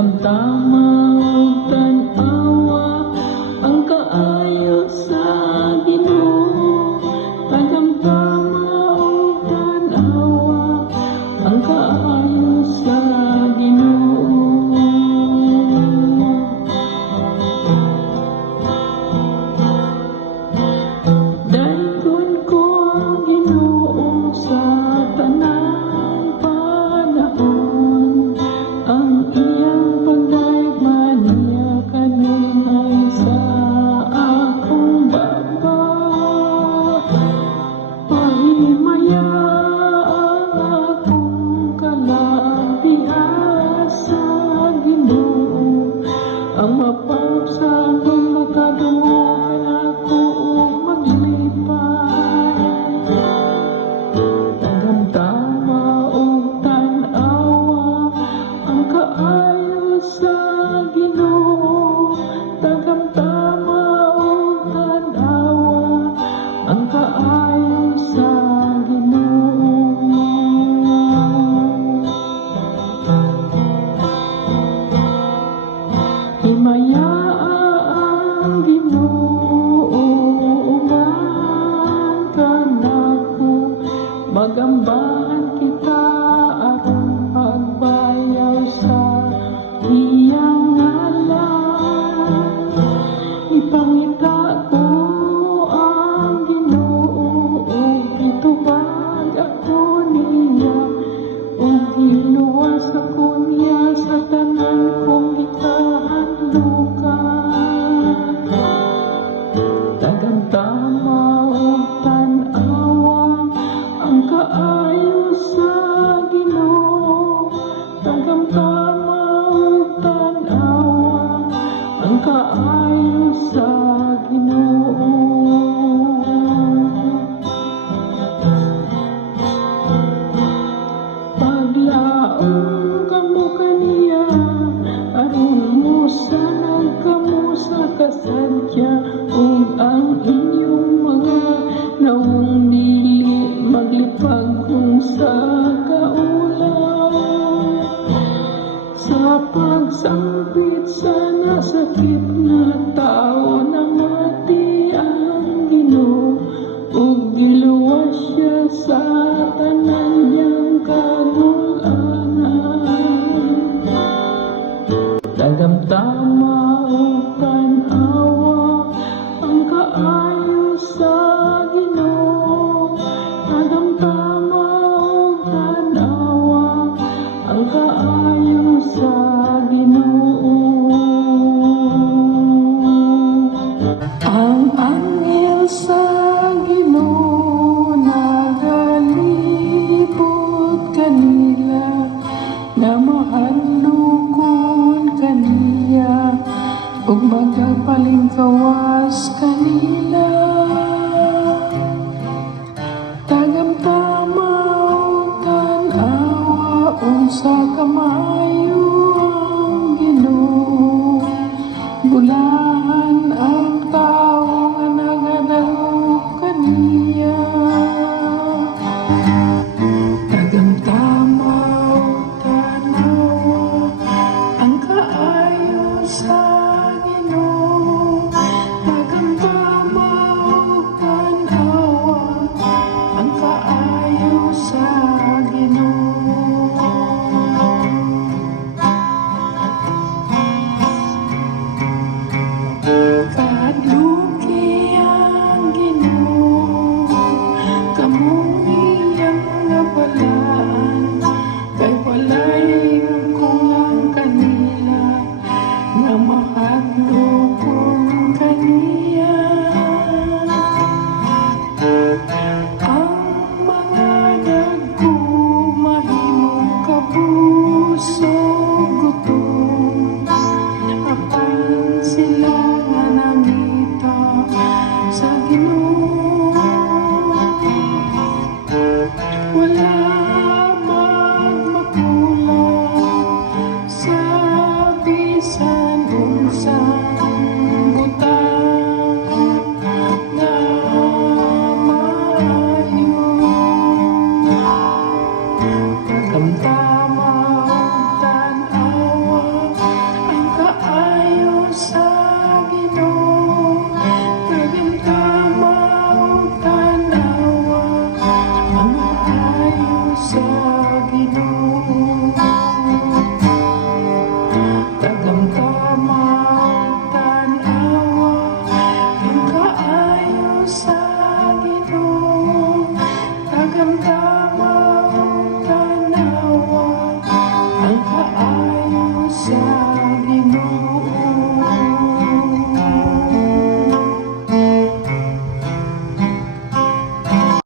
Tagamtama ug tan-awa ang kaayo sa Ginoo. Tagamtama ug tan-awa ang kaayo sa Ginoo. Dayon ko ang Ginoo sa tanang panahon, ang iyang pagdaigman niya kanin ay sa akong baba. Pahimayaan akong kalabihan sa Ginoo, ang mapausan kung makadungan ako maglipay. Tagamtama ug tan-awa ang kaayo sa Ginoo. Tagamtama ug tan-awa ang kaayo sa Ginoo. Himayaan ang Ginoo uman kanako, magambahan kita aron pagbayaw sa iyang ngalan. Ipangita ko ang Ginoo ug itubag ako niya, ug iluwas ako niya sa tanan kong gikahadlukan. Tagamtama ug tan-awa ang kaayo sa Ginoo. Tagamtama ug tan-awa ang kaayo sa Ginoo. Paglaom kamo kaniya aron mo sanang kamo sa kasadya, ug ang inyong mga nawong dili maglipag kung sa kaulaw. Sa pagsambit sa nasakit na tao, namati ang Ginoo ug giluwas siya sa tanan niyang kadul-anan. Tagamtama ug tan-awa ang kaayo sa Ginoo. Tagamtama ug tan-awa ang kaayo sa Ginoo. Ang anghel sa Ginoo nagalibot kanila, na mahalukon kaniya ug magapalingkawas kanila. Tagamtama ug tan-awa unsa kamayo